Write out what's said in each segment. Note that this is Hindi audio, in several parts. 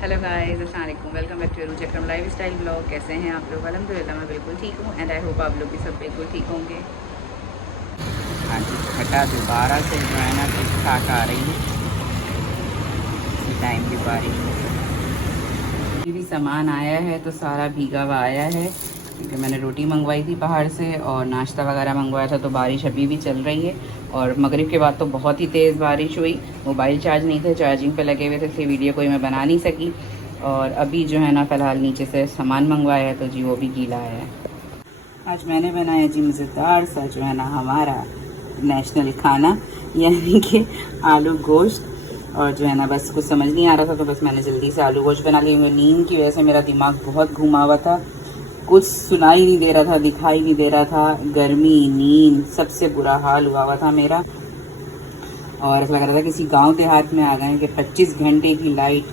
हेलो गाइस, अस्सलाम वालेकुम। Welcome back to Ruchi Akram lifestyle blog. कैसे हैं आप लोग? अल्हम्दुलिल्लाह मैं बिल्कुल ठीक हूँ एंड आई होप आप लोग भी सब बिल्कुल ठीक होंगे। हाँ जी, छठा दोबारा से जो है ना ठीक ठाक आ रही है इसी टाइम की बारिश। ये भी सामान आया है तो सारा भीगा हुआ आया है क्योंकि मैंने रोटी मंगवाई थी बाहर से और नाश्ता वगैरह मंगवाया था, तो बारिश अभी भी चल रही है। और मगरिब के बाद तो बहुत ही तेज़ बारिश हुई। मोबाइल चार्ज नहीं थे, चार्जिंग पे लगे हुए थे, इसलिए वीडियो कोई मैं बना नहीं सकी। और अभी जो है ना फ़िलहाल नीचे से सामान मंगवाया है तो जी वो भी गीला आया है। आज मैंने बनाया जी मज़ेदार सा जो है ना हमारा नेशनल खाना, यानी कि आलू गोश्त। और जो है ना बस कुछ समझ नहीं आ रहा था तो बस मैंने जल्दी से आलू गोश्त बना लिया। नींद की वजह से मेरा दिमाग बहुत घुमा हुआ था, कुछ सुनाई नहीं दे रहा था, दिखाई नहीं दे रहा था। गर्मी, नींद, सबसे बुरा हाल हुआ था मेरा। और ऐसा लग रहा था किसी गांव देहात में आ गए कि 25 घंटे की लाइट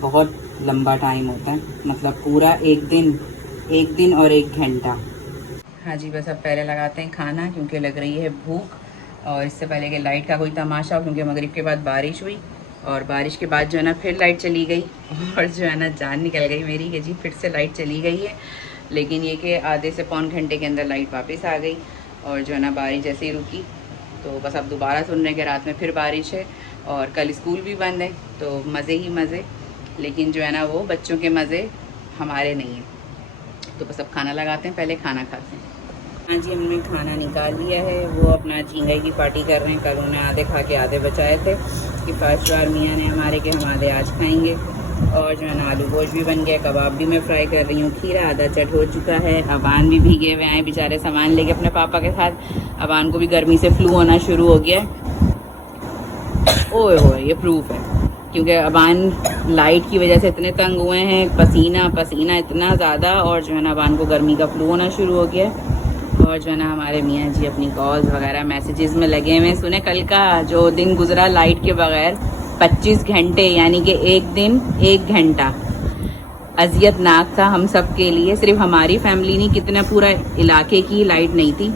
बहुत लंबा टाइम होता है, मतलब पूरा एक दिन और 1 घंटा। हाँ जी, बस अब पहले लगाते हैं खाना क्योंकि लग रही है भूख। और इससे पहले कि लाइट का कोई तमाशा हो, क्योंकि मगरिब के बाद बारिश हुई और बारिश के बाद जो है ना फिर लाइट चली गई और जो है ना जान निकल गई मेरी कि जी फिर से लाइट चली गई है। लेकिन ये कि आधे से पौन घंटे के अंदर लाइट वापस आ गई और जो है ना बारिश जैसे ही रुकी तो बस अब दोबारा सुन रहे हैं कि रात में फिर बारिश है और कल स्कूल भी बंद है, तो मज़े ही मज़े। लेकिन जो है ना वो बच्चों के मज़े हमारे नहीं हैं। तो बस अब खाना लगाते हैं, पहले खाना खाते हैं। हाँ जी, हमने खाना निकाल लिया है। वो अपना झींगे की पार्टी कर रहे हैं। कल उन्हें आधे खा के आधे बचाए थे कि फर्स्ट बार मियाँ ने हमारे के हम आधे आज खाएंगे। और जो है ना आलू गोश्त भी बन गया, कबाब भी मैं फ्राई कर रही हूँ, खीरा आधा चट हो चुका है। अबान भी भीगे हुए आए बेचारे सामान लेके अपने पापा के साथ। अबान को भी गर्मी से फ्लू होना शुरू हो गया है। ओए होए, ये प्रूफ है क्योंकि अबान लाइट की वजह से इतने तंग हुए हैं, पसीना पसीना इतना ज़्यादा। और जो है ना अबान को गर्मी का फ्लू होना शुरू हो गया है। और जो है ना हमारे मियाँ जी अपनी कॉल्स वगैरह मैसेजेस में लगे हुए। सुने कल का जो दिन गुजरा लाइट के बगैर 25 घंटे, यानी कि एक दिन 1 घंटा अजियतनाक था हम सब के लिए। सिर्फ हमारी फैमिली नहीं, कितने पूरा इलाके की लाइट नहीं थी।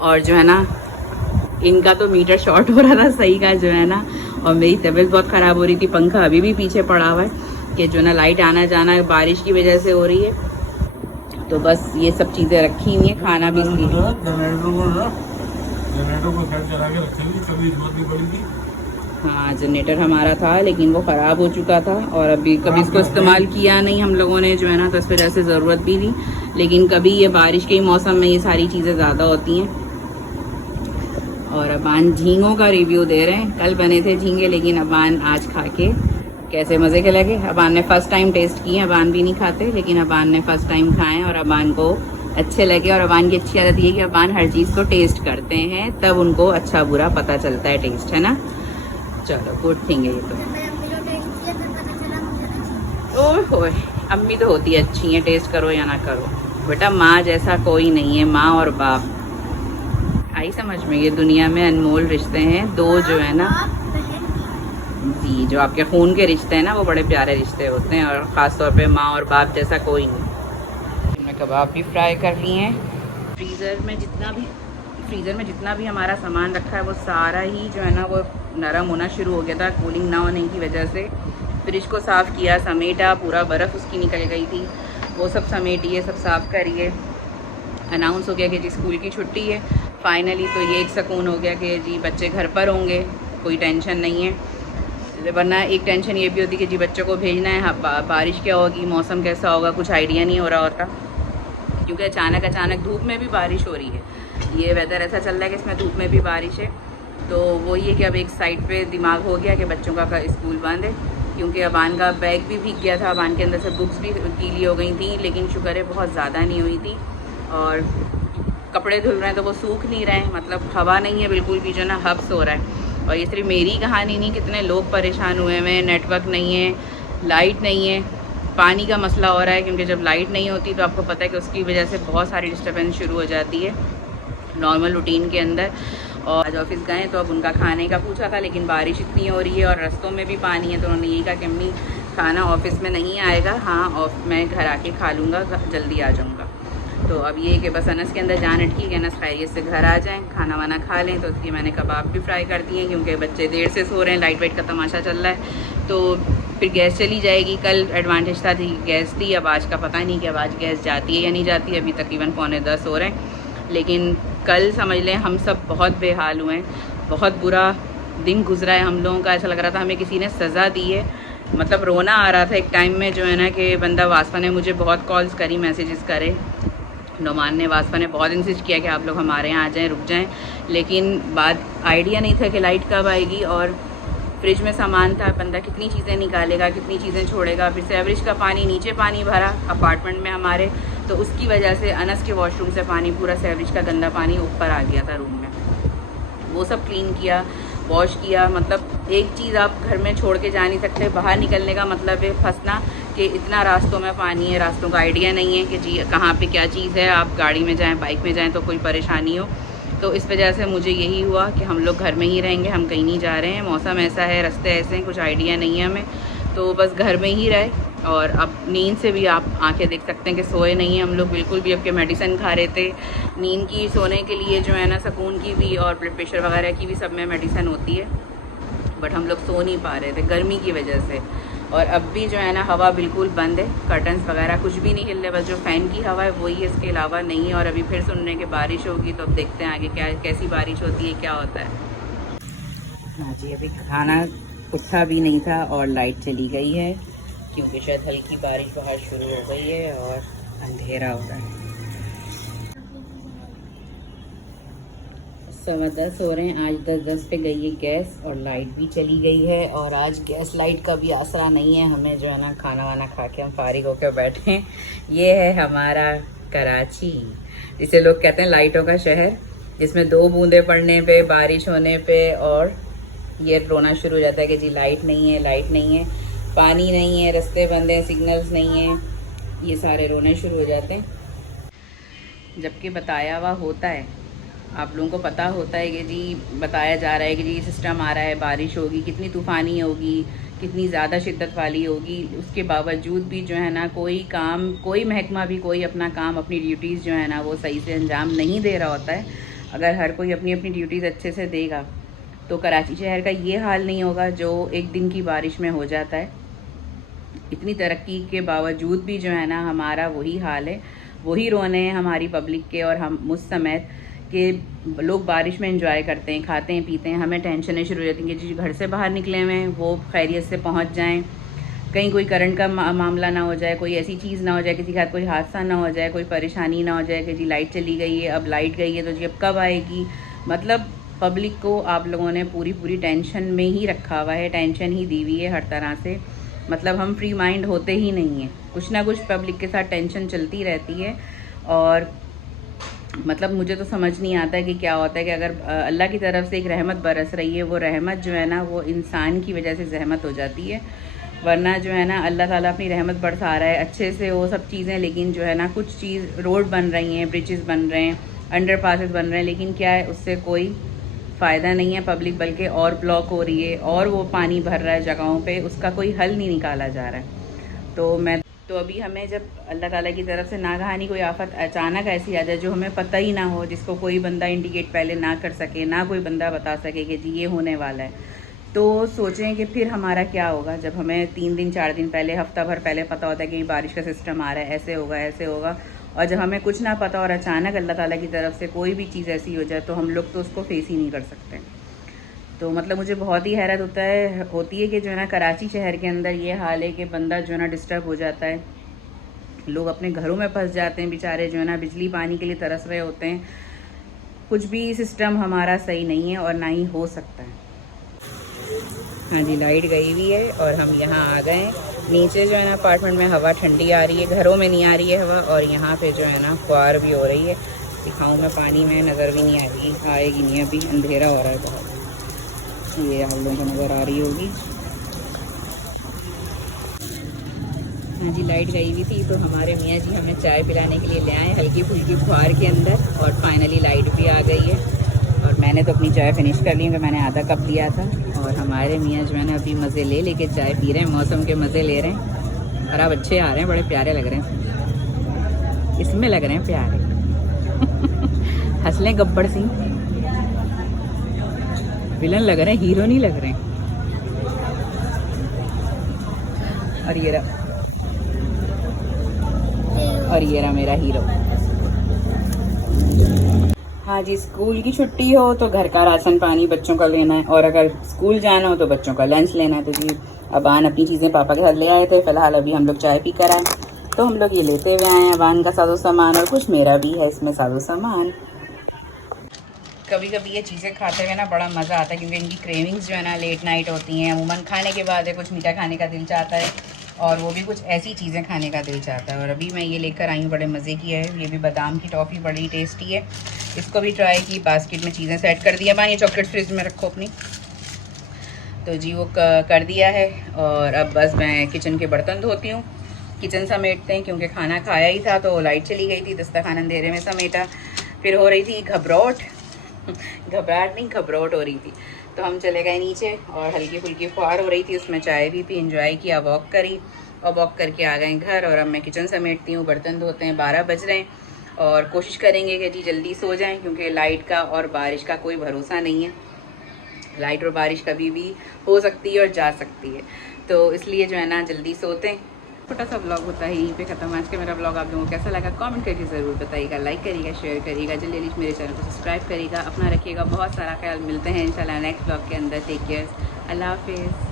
और जो है ना इनका तो मीटर शॉर्ट हो रहा था सही का जो है ना। और मेरी तबीयत बहुत ख़राब हो रही थी, पंखा अभी भी पीछे पड़ा हुआ है कि जो ना लाइट आना जाना बारिश की वजह से हो रही है। तो बस ये सब चीज़ें रखी हुई हैं, खाना भी हाँ जनरेटर हमारा था लेकिन वो ख़राब हो चुका था और अभी कभी इसको इस्तेमाल किया नहीं हम लोगों ने जो है ना, तो इस वजह से ज़रूरत भी थी। लेकिन कभी ये बारिश के मौसम में ये सारी चीज़ें ज़्यादा होती हैं। और अबान झींगों का रिव्यू दे रहे हैं। कल बने थे झींगे लेकिन अबान आज खा के कैसे मज़े के लगे। अबान ने फ़र्स्ट टाइम टेस्ट किए, अबान भी नहीं खाते लेकिन अबान ने फ़र्स्ट टाइम खाए और अबान को अच्छे लगे। और अबान की अच्छी आदत ये है कि अबान हर चीज़ को टेस्ट करते हैं, तब उनको अच्छा बुरा पता चलता है टेस्ट, है ना। चलो गुड थिंग है ये तो। ओह होए, अम्मी तो होती अच्छी हैं, टेस्ट करो या ना करो। बेटा माँ जैसा कोई नहीं है, माँ और बाप। आई समझ में, ये दुनिया में अनमोल रिश्ते हैं दो जो है ना जी, जो आपके खून के रिश्ते हैं ना वो बड़े प्यारे रिश्ते होते हैं और ख़ास तौर पे माँ और बाप जैसा कोई नहीं। हमने कबाब भी फ्राई कर लिए हैं। फ्रीज़र में जितना भी हमारा सामान रखा है वो सारा ही जो है ना वो नरम होना शुरू हो गया था कूलिंग ना होने की वजह से। फ्रिज को साफ़ किया, समेटा, पूरा बर्फ़ उसकी निकल गई थी, वो सब समेटिए, सब साफ़ करिए। अनाउंस हो गया कि जी स्कूल की छुट्टी है फाइनली, तो ये एक सुकून हो गया कि जी बच्चे घर पर होंगे, कोई टेंशन नहीं है। वरना एक टेंशन ये भी होती कि जी बच्चों को भेजना है, बारिश क्या होगी, मौसम कैसा होगा, कुछ आइडिया नहीं हो रहा होता क्योंकि अचानक धूप में भी बारिश हो रही है। ये वेदर ऐसा चल रहा है कि इसमें धूप में भी बारिश है। तो वो ये कि अब एक साइड पे दिमाग हो गया कि बच्चों का स्कूल बंद है क्योंकि अबान का बैग भी भीग गया था, अबान के अंदर से बुक्स भी गीली हो गई थी लेकिन शुक्र है बहुत ज़्यादा नहीं हुई थी। और कपड़े धुल रहे हैं तो वो सूख नहीं रहे हैं, मतलब हवा नहीं है बिल्कुल भी, जो ना हब्स हो रहा है। और ये सिर्फ मेरी कहानी नहीं, कितने लोग परेशान हुए हुए हैं। नेटवर्क नहीं है, लाइट नहीं है, पानी का मसला हो रहा है क्योंकि जब लाइट नहीं होती तो आपको पता है कि उसकी वजह से बहुत सारी डिस्टर्बेंस शुरू हो जाती है नॉर्मल रूटीन के अंदर। और आज ऑफिस गए तो अब उनका खाने का पूछा था लेकिन बारिश इतनी हो रही है और रास्तों में भी पानी है, तो उन्होंने यही कहा कि अम्मी खाना ऑफिस में नहीं आएगा, हाँ और मैं घर आके खा लूँगा, जल्दी आ जाऊँगा। तो अब ये कि बस अनस के अंदर जान अटकी कि अनस खैरियत से घर आ जाएँ, खाना वाना खा लें। तो इसलिए मैंने कबाब भी फ्राई कर दिए क्योंकि बच्चे देर से सो रहे हैं, लाइट वाइट का तमाशा चल रहा है। तो फिर गैस चली जाएगी। कल एडवांटेज था गैस थी, अब आज का पता नहीं कि अब आज गैस जाती है या नहीं जाती है। अभी तकरीबन 9:45 हो रहे हैं, लेकिन कल समझ लें हम सब बहुत बेहाल हुए हैं। बहुत बुरा दिन गुजरा है हम लोगों का। ऐसा लग रहा था हमें किसी ने सज़ा दी है। मतलब रोना आ रहा था एक टाइम में जो है ना कि बंदा वास्फा ने मुझे बहुत कॉल्स करी, मैसेजेस करे, नोमान ने, वास्फा ने बहुत इंसिस्ट किया कि आप लोग हमारे यहाँ आ जाएं, रुक जाएं। लेकिन बात आइडिया नहीं था कि लाइट कब आएगी, और फ्रिज में सामान था, बंदा कितनी चीज़ें निकालेगा, कितनी चीज़ें छोड़ेगा। फिर सेवरेज का पानी, नीचे पानी भरा अपार्टमेंट में हमारे, तो उसकी वजह से अनस के वॉशरूम से पानी, पूरा सेवरेज का गंदा पानी ऊपर आ गया था रूम में। वो सब क्लीन किया, वॉश किया। मतलब एक चीज़ आप घर में छोड़ के जा नहीं सकते। बाहर निकलने का मतलब है फंसना कि इतना रास्तों में पानी है, रास्तों का आइडिया नहीं है कि जी कहाँ पे क्या चीज़ है। आप गाड़ी में जाएं, बाइक में जाएं तो कोई परेशानी हो। तो इस वजह से मुझे यही हुआ कि हम लोग घर में ही रहेंगे, हम कहीं नहीं जा रहे हैं। मौसम ऐसा है, रास्ते ऐसे हैं, कुछ आइडिया नहीं है हमें, तो बस घर में ही रहे। और अब नींद से भी आप आंखें देख सकते हैं कि सोए नहीं हैं हम लोग बिल्कुल भी। अब के मेडिसिन खा रहे थे नींद की, सोने के लिए जो है ना, सुकून की भी और ब्लड प्रेशर वगैरह की भी सब में मेडिसिन होती है, बट हम लोग सो नहीं पा रहे थे गर्मी की वजह से। और अब भी जो है ना हवा बिल्कुल बंद है, कर्टन्स वगैरह कुछ भी नहीं हिल रहे, बस जो फ़ैन की हवा है वही है, इसके अलावा नहीं है। और अभी फिर सुनने के बारिश होगी, तो अब देखते हैं आगे क्या कैसी बारिश होती है, क्या होता है। हाँ जी, अभी खाना उठा भी नहीं था और लाइट चली गई है, क्योंकि शायद हल्की बारिश बाहर शुरू हो गई है और अंधेरा हो रहा है। 10:15 हो रहे हैं। आज 10:10 पे गई है गैस और लाइट भी चली गई है। और आज गैस लाइट का भी आसरा नहीं है हमें, जो है ना खाना वाना खा के हम फारिग होकर बैठे हैं। ये है हमारा कराची, जिसे लोग कहते हैं लाइटों का शहर, जिसमें 2 बूंदें पड़ने पे, बारिश होने पे और ये रोना शुरू हो जाता है कि जी लाइट नहीं है, लाइट नहीं है, पानी नहीं है, रास्ते बंद हैं, सिग्नल्स नहीं हैं, ये सारे रोने शुरू हो जाते हैं। जबकि बताया हुआ होता है, आप लोगों को पता होता है कि जी बताया जा रहा है कि जी सिस्टम आ रहा है, बारिश होगी, कितनी तूफ़ानी होगी, कितनी ज़्यादा शिद्दत वाली होगी। उसके बावजूद भी जो है ना कोई काम, कोई महकमा भी कोई अपना काम, अपनी ड्यूटीज़ जो है ना वो सही से अंजाम नहीं दे रहा होता है। अगर हर कोई अपनी अपनी ड्यूटीज़ अच्छे से देगा तो कराची शहर का ये हाल नहीं होगा जो एक दिन की बारिश में हो जाता है। इतनी तरक्की के बावजूद भी जो है ना हमारा वही हाल है, वही रोने हैं हमारी पब्लिक के और हम मुझ समेत, कि लोग बारिश में एंजॉय करते हैं, खाते हैं, पीते हैं, हमें टेंशनें शुरू हो जाती हैं कि जी घर से बाहर निकले हुए हैं वो खैरियत से पहुंच जाएं, कहीं कोई करंट का मामला ना हो जाए, कोई ऐसी चीज़ ना हो जाए, किसी के साथ कोई हादसा ना हो जाए, कोई परेशानी ना हो जाए कि जी लाइट चली गई है, अब लाइट गई है तो जी अब कब आएगी। मतलब पब्लिक को आप लोगों ने पूरी टेंशन में ही रखा हुआ है, टेंशन ही दी हुई है हर तरह से। मतलब हम फ्री माइंड होते ही नहीं हैं, कुछ ना कुछ पब्लिक के साथ टेंशन चलती रहती है। और मतलब मुझे तो समझ नहीं आता है कि क्या होता है कि अगर अल्लाह की तरफ से एक रहमत बरस रही है, वो रहमत जो है ना वो इंसान की वजह से जहमत हो जाती है। वरना जो है ना अल्लाह ताला अपनी रहमत बरसा रहा है अच्छे से वो सब चीज़ें, लेकिन जो है ना कुछ चीज़, रोड बन रही हैं, ब्रिजेस बन रहे हैं, अंडर पासेस बन रहे हैं, लेकिन क्या है उससे कोई फ़ायदा नहीं है। पब्लिक बल्कि और ब्लॉक हो रही है और वो पानी भर रहा है जगहों पे, उसका कोई हल नहीं निकाला जा रहा है। तो अभी हमें जब अल्लाह ताला की तरफ से नागहानी कोई आफत अचानक ऐसी आ जाए जो हमें पता ही ना हो, जिसको कोई बंदा इंडिकेट पहले ना कर सके, ना कोई बंदा बता सके कि जी ये होने वाला है, तो सोचें कि फिर हमारा क्या होगा। जब हमें 3 दिन 4 दिन पहले, हफ्ता भर पहले पता होता है कि बारिश का सिस्टम आ रहा है, ऐसे होगा ऐसे होगा, और जब हमें कुछ ना पता और अचानक अल्लाह ताला की तरफ से कोई भी चीज़ ऐसी हो जाए तो हम लोग तो उसको फेस ही नहीं कर सकते। तो मतलब मुझे बहुत ही हैरत होती है कि जो है ना कराची शहर के अंदर ये हाल है कि बंदा जो है ना डिस्टर्ब हो जाता है, लोग अपने घरों में फंस जाते हैं बेचारे, जो है ना बिजली पानी के लिए तरस रहे होते हैं। कुछ भी सिस्टम हमारा सही नहीं है और ना ही हो सकता है। हाँ जी, लाइट गई हुई है और हम यहाँ आ गए। नीचे जो है ना अपार्टमेंट में हवा ठंडी आ रही है, घरों में नहीं आ रही है हवा, और यहाँ पे जो है ना फुहार भी हो रही है। दिखाऊँ मैं, पानी में नज़र भी नहीं आएगी नहीं, अभी अंधेरा हो रहा है बहुत। ये आप लोगों को नज़र आ रही होगी। हाँ जी, लाइट गई हुई थी तो हमारे मियाँ जी हमें चाय पिलाने के लिए ले आए हल्की फुल्की फुहार के अंदर, और फाइनली लाइट भी आ गई है। और मैंने तो अपनी चाय फिनिश कर ली, मैंने आधा कप लिया था। और हमारे मियाँ जो है ना अभी मज़े लेके चाय पी रहे हैं, मौसम के मज़े ले रहे हैं। और अब अच्छे आ रहे हैं, बड़े प्यारे लग रहे हैं, इसमें लग रहे हैं प्यारे। हंस लें गब्बर सिंह, विलन लग रहे हैं, हीरो नहीं लग रहे हैं। और ये रहा, और ये रहा मेरा हीरो। हाँ जी, स्कूल की छुट्टी हो तो घर का राशन पानी बच्चों का लेना है, और अगर स्कूल जाना हो तो बच्चों का लंच लेना है। तो जी अबान अपनी चीज़ें पापा के साथ ले आए थे। फ़िलहाल अभी हम लोग चाय पी कर आए, तो हम लोग ये लेते हुए आए हैं अबान का साजो सामान, और कुछ मेरा भी है इसमें साजो सामान। कभी कभी ये चीज़ें खाते हुए ना बड़ा मज़ा आता है, क्योंकि इनकी क्रेविंग्स जो है ना लेट नाइट होती हैं। अमूमन खाने के बाद है कुछ मीठा खाने का दिल चाहता है, और वो भी कुछ ऐसी चीज़ें खाने का दिल चाहता है। और अभी मैं ये लेकर आई हूँ, बड़े मज़े की है। ये भी बादाम की टॉफ़ी बड़ी टेस्टी है, इसको भी ट्राई की। बास्केट में चीज़ें सेट कर दिया। ये चॉकलेट फ्रिज में रखो अपनी। तो जी वो कर दिया है, और अब बस मैं किचन के बर्तन धोती हूँ। किचन समेटते हैं, क्योंकि खाना खाया ही था तो लाइट चली गई थी, दस्तरखाना अंधेरे में समेटा। फिर हो रही थी घबराहट नहीं, घबराहट हो रही थी। तो हम चले गए नीचे, और हल्की फुल्की फुहार हो रही थी, उसमें चाय भी पी, इंजॉय किया, वॉक करी, और वॉक करके आ गए घर। और अब मैं किचन समेटती हूँ, बर्तन धोते हैं। 12 बज रहे हैं, और कोशिश करेंगे कि जी जल्दी सो जाएं, क्योंकि लाइट का और बारिश का कोई भरोसा नहीं है। लाइट और बारिश कभी भी हो सकती है और जा सकती है, तो इसलिए जो है ना जल्दी सोते हैं। छोटा सा ब्लॉग होता है यहीं पे ख़त्म। आज का मेरा ब्लॉग आप लोगों को कैसा लगा कमेंट करके ज़रूर बताइएगा, लाइक करिएगा, शेयर करिएगा, जल्दी जल्दी मेरे चैनल को सब्सक्राइब करिएगा। अपना रखिएगा बहुत सारा ख्याल। मिलते हैं इंशाल्लाह नेक्स्ट ब्लॉग के अंदर। टेक केयर, अल्लाह हाफिज़।